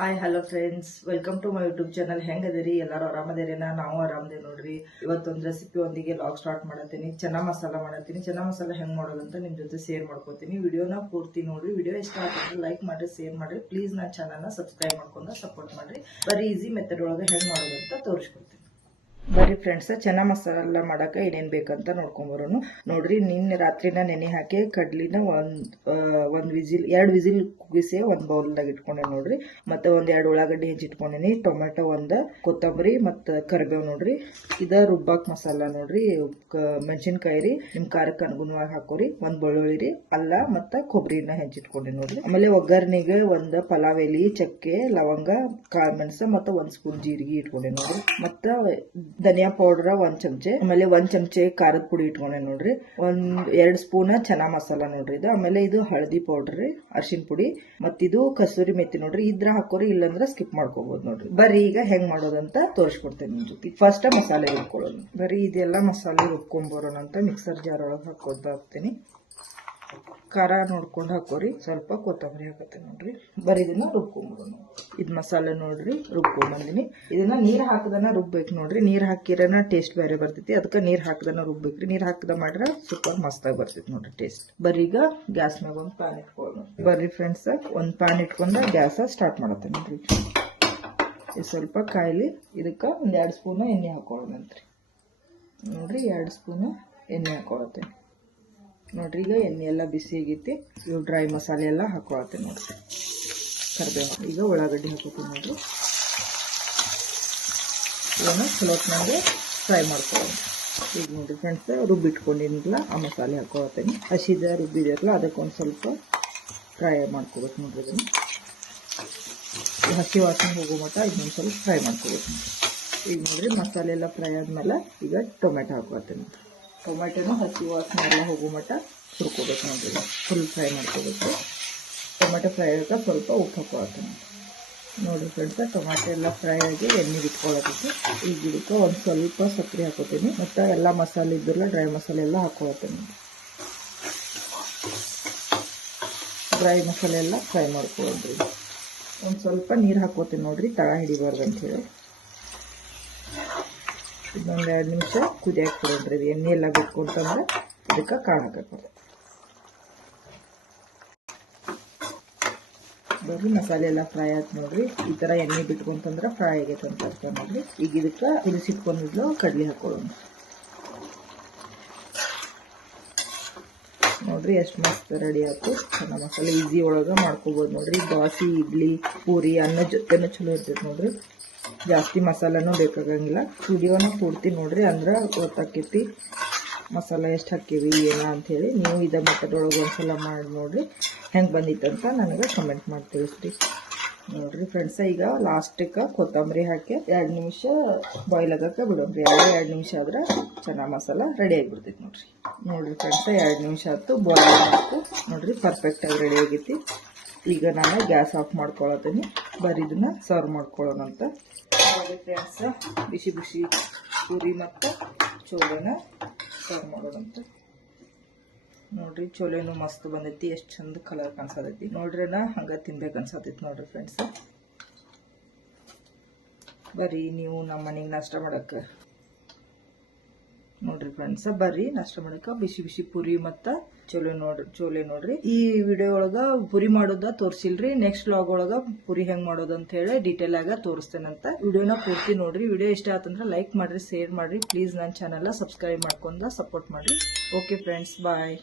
Hi hello friends welcome to my YouTube channel ಹೆಂಗದಿರಿ? ಎಲ್ಲರೂ ಆರಾಮದಿರೇನ? ನಾವು ಆರಾಮದೇವಿ ನೋಡ್ರಿ. ಇವತ್ತೊಂದು ರೆಸಿಪಿ ಒಂದಿಗೆ ಲಾಗ್ ಸ್ಟಾರ್ಟ್ ಮಾಡತ್ತೀನಿ. ಚೆನ್ನ ಮಸಾಲ ಮಾಡತ್ತೀನಿ. ಚೆನ್ನ ಮಸಾಲ ಹೆಂಗ್ ಮಾಡೋದಂತ ನಿಮ್ ಜೊತೆ ಶೇರ್ ಮಾಡ್ಕೋತೀನಿ. ವಿಡಿಯೋನ ಪೂರ್ತಿ ನೋಡ್ರಿ. ವಿಡಿಯೋ ಇಷ್ಟ ಆಗ್ತದೆ ಲೈಕ್ ಮಾಡ್ರಿ ಶೇರ್ ಮಾಡ್ರಿ. ಪ್ಲೀಸ್ ನನ್ನ ಚಾನಲ್ನ ಸಬ್ಸ್ಕ್ರೈಬ್ ಮಾಡ್ಕೊಂಡು ಸಪೋರ್ಟ್ ಮಾಡ್ರಿ. ಬರೀ ಈಸಿ ಮೆಥಡ್ ಒಳಗೆ ಹೆಂಗ್ ಮಾಡೋದಂತ ತೋರಿಸ್ಕೊಡ್ತೀನಿ. ಬರೀ ಫ್ರೆಂಡ್ಸ್ ಚೆನ್ನ ಮಸಾಲ ಮಾಡಕ್ಕೆ ಏನೇನು ಬೇಕಂತ ನೋಡ್ಕೊಂಬರೋನು ನೋಡ್ರಿ, ನಿನ್ನೆ ರಾತ್ರಿನ ನೆನೆ ಹಾಕಿ ಕಡ್ಲಿನ ಒಂದು ಒಂದು ವಿಸಿಲ್, ಎರಡ್ ವಿಸಿಲ್ ಕುಗಿಸಿ ಒಂದು ಬೌಲ್ದಾಗ ಇಟ್ಕೊಂಡೆ ನೋಡ್ರಿ. ಮತ್ತೆ ಒಂದು ಎರಡು ಉಳ್ಳಾಗಡ್ಡಿ ಹೆಚ್ಚಿಟ್ಕೊಂಡಿನಿ. ಟೊಮೆಟೊ ಒಂದು, ಕೊತ್ತಂಬರಿ ಮತ್ತು ಕರಿಬೇವು ನೋಡ್ರಿ. ಇದ ರುಬ್ಬಾಕ್ ಮಸಾಲ ನೋಡ್ರಿ. ಮೆಣಸಿನ್ಕಾಯಿ ರೀ ನಿಮ್ಮ ಖಾರಕ್ಕೆ ಅನುಗುಣವಾಗಿ ಹಾಕೋರಿ. ಒಂದು ಬೆಳ್ಳುಳ್ಳಿ ರೀ, ಅಲ್ಲ ಮತ್ತು ಕೊಬ್ಬರಿನ ಹೆಚ್ಚಿಟ್ಕೊಂಡೆ ನೋಡ್ರಿ. ಆಮೇಲೆ ಒಗ್ಗರಣೆಗೆ ಒಂದು ಪಲಾವ್ ಎಲಿ, ಚಕ್ಕೆ, ಲವಂಗ, ಕಾಳು ಮೆಣಸು ಮತ್ತು ಒಂದು ಸ್ಪೂನ್ ಜೀರಿಗೆ ಇಟ್ಕೊಂಡೆ ನೋಡ್ರಿ. ಮತ್ತ ಧನಿಯಾ ಪೌಡರ್ ಒಂದ್ ಚಮಚೆ, ಆಮೇಲೆ ಒಂದ್ ಚಮಚೆ ಖಾರದ ಪುಡಿ ಇಟ್ಕೊಂಡೆ ನೋಡ್ರಿ. ಒಂದ್ ಎರಡ್ ಸ್ಪೂನ್ ಚನಾ ಮಸಾಲ ನೋಡ್ರಿ ಇದು. ಆಮೇಲೆ ಇದು ಹಳದಿ ಪೌಡರ್ ಅರ್ಶಿನ ಪುಡಿ. ಮತ್ತಿದು ಕಸೂರಿ ಮೆತ್ತಿ ನೋಡ್ರಿ. ಇದ್ರ ಹಾಕೋರಿ, ಇಲ್ಲಂದ್ರ ಸ್ಕಿಪ್ ಮಾಡ್ಕೋಬಹುದು ನೋಡ್ರಿ. ಬರೀ ಈಗ ಹೆಂಗ್ ಮಾಡೋದಂತ ತೋರಿಸ್ಕೊಡ್ತೇನೆ ನಿಮ್ ಜೊತೆ ಫಸ್ಟ್ ಮಸಾಲೆ ರುಬ್ಕೊಳ್ಳೋದು ಬರೀ ಇದೆಲ್ಲ ಮಸಾಲೆ ರುಬ್ಕೊಂಬರೋಣ ಅಂತ ಮಿಕ್ಸರ್ ಜಾರ್ ಒಳಗೆ ಹಾಕೋದ್ ಹಾಕ್ತೀನಿ ಖಾರ ನೋಡ್ಕೊಂಡು ಹಾಕೋರಿ. ಸ್ವಲ್ಪ ಕೊತ್ತಂಬರಿ ಹಾಕತ್ತೆ ನೋಡ್ರಿ. ಬರೀ ಇದನ್ನ ರುಬ್ಕೊಂಬಿಡೋಣ ಇದು ಮಸಾಲೆ ನೋಡ್ರಿ ರುಬ್ಕೊಂಡ್ ಬಂದಿನಿ ಇದನ್ನ ನೀರು ಹಾಕದನ ರುಬ್ಬೇಕು ನೋಡ್ರಿ. ನೀರು ಹಾಕಿರನ ಟೇಸ್ಟ್ ಬೇರೆ ಬರ್ತೈತಿ. ಅದಕ್ಕೆ ನೀರು ಹಾಕದನ್ನ ರುಬ್ಬೇಕ್ರಿ. ನೀರು ಹಾಕದ ಮಾಡ್ರ ಸೂಪರ್ ಮಸ್ತಾಗಿ ಬರ್ತೈತಿ ನೋಡ್ರಿ ಟೇಸ್ಟ್ ಬರೀಗ ಗ್ಯಾಸ್ ಮ್ಯಾಗ ಒಂದು ಪ್ಯಾನ್ ಇಟ್ಕೊಳ್ಳೋಣ ಬರ್ರಿ ಫ್ರೆಂಡ್ಸ್ ಒಂದು ಪ್ಯಾನ್ ಇಟ್ಕೊಂಡ ಗ್ಯಾಸ ಸ್ಟಾರ್ಟ್ ಮಾಡತ್ತೆ ನೋಡ್ರಿ. ಇದು ಸ್ವಲ್ಪ ಕಾಯಿಲಿ, ಇದಕ್ಕೆ ಒಂದು ಎರಡು ಸ್ಪೂನ್ ಎಣ್ಣೆ ಹಾಕೊಳ್ಳೋಣಂತ್ರಿ ನೋಡ್ರಿ, ಎರಡು ಸ್ಪೂನು ಎಣ್ಣೆ ಹಾಕೊಳತ್ತೆ ನೋಡ್ರಿ, ಈಗ ಎಣ್ಣೆ ಎಲ್ಲ ಬಿಸಿ ಆಗೈತಿ. ಇವು ಡ್ರೈ ಮಸಾಲೆ ಎಲ್ಲ ಹಾಕೊಳತ್ತೆ ನೋಡ್ರಿ. ಕರ್ಬೇವು. ಈಗ ಉಳ್ಳಾಗಡ್ಡಿ ಹಾಕೋತೀವಿ ನೋಡಿ. ಇದನ್ನು ಚಲೋ ನನಗೆ ಫ್ರೈ ಮಾಡ್ಕೊಳ್ಳೋಣ. ಈಗ ನೋಡಿ ಫ್ರೆಂಡ್ಸ್ ರುಬ್ಬಿಟ್ಕೊಂಡಿನಿಲ್ಲ ಆ ಮಸಾಲೆ ಹಾಕೋತೀನಿ ಹಸಿದ ರುಬ್ಬಿದಿರಲ್ಲ ಅದಕ್ಕೊಂದು ಸ್ವಲ್ಪ ಫ್ರೈ ಮಾಡ್ಕೋಬೇಕು ನೋಡ್ರಿ ಅದನ್ನು ಹಸಿ ವಾಸನೆ ಹೋಗೋ ಮಟ್ಟ ಇದನ್ನೊಂದು ಸ್ವಲ್ಪ ಫ್ರೈ ಮಾಡ್ಕೋಬೇಕು. ಈಗ ನೋಡ್ರಿ ಮಸಾಲೆ ಎಲ್ಲ ಫ್ರೈ ಆದಮೇಲೆ ಈಗ ಟೊಮೆಟೊ ಹಾಕೋತೀನಿ ಟೊಮೆಟೊನು ಹಸಿ ವಾಸನೆ ಎಲ್ಲ ಹೋಗೋ ಮಟ್ಟ ಹುರ್ಕೋಬೇಕು ನೋಡ್ರಿ. ಫುಲ್ ಫ್ರೈ ಮಾಡ್ಕೋಬೇಕು. ಟೊಮೆಟೊ ಫ್ರೈ ಆಗ ಸ್ವಲ್ಪ ಉಪ್ಪು ಹಾಕೊಳ್ತೀನಿ ನೋಡಿ ಫ್ರೆಂಡ್ಸ ಟೊಮೆಟೊ ಎಲ್ಲ ಫ್ರೈ ಆಗಿ ಎಣ್ಣೆಗೆ ಇಟ್ಕೊಳ್ಳೋದಕ್ಕೆ ಈ ಗಿಡಕ್ಕೆ ಒಂದು ಸ್ವಲ್ಪ ಸಕ್ಕರೆ ಹಾಕೋತೀನಿ ಮತ್ತು ಎಲ್ಲ ಮಸಾಲೆ ಇದ್ರಲ್ಲ ಡ್ರೈ ಮಸಾಲೆ ಎಲ್ಲ ಹಾಕೊಳತ್ತೀನಿ ಡ್ರೈ ಮಸಾಲೆ ಎಲ್ಲ ಫ್ರೈ ಮಾಡ್ಕೊಳ್ಳೋದ್ರಿ. ಒಂದು ಸ್ವಲ್ಪ ನೀರು ಹಾಕೋತೀನಿ ನೋಡಿರಿ, ತಳ ಹಿಡಿಬಾರ್ದು ಹೇಳಿ. ಇದೊಂದು ಎರಡು ನಿಮಿಷ ಕುದಿಯಕ್ಕೆ ಕೊಡೋದ್ರಿ. ಎಣ್ಣೆ ಎಲ್ಲ ಬಿಟ್ಕೊಂತಂದ್ರೆ ಇದಕ್ಕೆ ಕಾಳು ಬರ್ರಿ ಮಸಾಲೆ ಎಲ್ಲ ಫ್ರೈ ಆಯ್ತು ನೋಡ್ರಿ. ಈ ತರ ಎಣ್ಣೆ ಬಿಟ್ಕೊಂತಂದ್ರೆ ಫ್ರೈ ಆಗೈತೆ ಅಂತ ಅರ್ಥ ನೋಡ್ರಿ. ಈಗ ಇದಕ್ಕೆ ಉಳಿಸಿಟ್ಕೊಂಡಿದ್ಲು ಕಡ್ಲಿ ಹಾಕೊಳ್ಳೋಣ. ನೋಡ್ರಿ ಎಷ್ಟು ಮಸ್ತ್ ರೆಡಿ ಆಯ್ತು ಚೆನ್ನ ಮಸಾಲೆ ಈಸಿ ಒಳಗೆ ಮಾಡ್ಕೋಬೋದು ನೋಡ್ರಿ. ದೋಸೆ, ಇಡ್ಲಿ, ಪೂರಿ, ಅನ್ನ ಜೊತೆನೂ ಚಲೋ ಇರ್ತೈತೆ ನೋಡ್ರಿ. ಜಾಸ್ತಿ ಮಸಾಲೆನೂ ಬೇಕಾಗಂಗಿಲ್ಲ. ವಿಡಿಯೋನ ಪೂರ್ತಿ ನೋಡ್ರಿ ಅಂದ್ರೆ ಗೊತ್ತಾಕೈತಿ ಮಸಾಲೆ ಎಷ್ಟು ಹಾಕೀವಿ, ಏನ ಅಂತ ಹೇಳಿ. ನೀವು ಇದ ಮಟ್ಟದೊಳಗೆ ಒಂದ್ಸಲ ಮಾಡಿ ನೋಡ್ರಿ. ಹೆಂಗೆ ಬಂದಿತ್ತಂತ ನನಗೆ ಕಮೆಂಟ್ ಮಾಡಿ ತಿಳಿಸ್ರಿ ನೋಡ್ರಿ ಫ್ರೆಂಡ್ಸ ಈಗ ಲಾಸ್ಟಿಗೆ ಕೊತ್ತಂಬರಿ ಹಾಕಿ ಎರಡು ನಿಮಿಷ ಬಾಯ್ಲ್ ಆಗಕ್ಕೆ ಬಿಡೋಣ್ರಿ. ಎರಡು ಎರಡು ನಿಮಿಷ ಆದ್ರೆ ಚೆನ್ನಾಗಿ ಮಸಾಲ ರೆಡಿ ಆಗಿಬಿಡ್ತೈತಿ ನೋಡ್ರಿ. ನೋಡ್ರಿ ಫ್ರೆಂಡ್ಸ ಎರಡು ನಿಮಿಷ ಆಯ್ತು ಬಾಯ್ಲ್ ಆಯ್ತು ನೋಡ್ರಿ ಪರ್ಫೆಕ್ಟಾಗಿ ರೆಡಿ ಆಗೈತಿ. ಈಗ ನಾನು ಗ್ಯಾಸ್ ಆಫ್ ಮಾಡ್ಕೊಳತ್ತೀನಿ. ಬರೀ ಇದನ್ನ ಸರ್ವ್ ಮಾಡ್ಕೊಳ್ಳೋಣಂತ ನೋಡಿ ಫ್ರೆಂಡ್ಸ ಬಿಸಿ ಬಿಸಿ ಪೂರಿ ಮತ್ತು ಚೋಲೆನ ಸರ್ವ್ ಮಾಡೋಣಂತ ನೋಡ್ರಿ, ಚೋಲೆನು ಮಸ್ತ್ ಬಂದೈತಿ, ಎಷ್ಟು ಚಂದ ಕಲರ್ ಕಾಣಿಸತೈತಿ. ನೋಡ್ರಿ ನಾ, ಹಂಗ ತಿನ್ಬೇಕು ಅನ್ಸತೈತಿ ನೋಡ್ರಿ ಫ್ರೆಂಡ್ಸ್ ಬರ್ರಿ ನೀವು ನಮ್ಮ ಮನೆಗೆ ನಾಷ್ಟ ಮಾಡಕ್ಕೆ ನೋಡ್ರಿ ಫ್ರೆಂಡ್ಸ್ ಬರ್ರಿ ನಾಷ್ಟ ಮಾಡಕ್ಕೆ ಬಿಸಿ ಬಿಸಿ ಪುರಿ ಮತ್ತು ಚೋಲೆ ನೋಡ್ರಿ ಚೋಲೆ ನೋಡ್ರಿ. ಈ ವಿಡಿಯೋ ಒಳಗ ಪುರಿ ಮಾಡೋದ ತೋರಿಸಿಲ್ರಿ ನೆಕ್ಸ್ಟ್ ವ್ಲಾಗ್ ಒಳಗ ಪುರಿ ಹೆಂಗ್ ಮಾಡೋದು ಅಂತ ಹೇಳಿ ಡೀಟೇಲ್ ಆಗ ತೋರಿಸ್ತೇನಂತ. ವಿಡಿಯೋನ ಪೂರ್ತಿ ನೋಡ್ರಿ ವಿಡಿಯೋ ಇಷ್ಟ ಆತಂದ್ರೆ ಲೈಕ್ ಮಾಡ್ರಿ ಶೇರ್ ಮಾಡ್ರಿ. ಪ್ಲೀಸ್ ನನ್ನ ಚಾನೆಲ್ ಸಬ್ಸ್ಕ್ರೈಬ್ ಮಾಡ್ಕೊಂಡ ಸಪೋರ್ಟ್ ಮಾಡ್ರಿ. Okay friends bye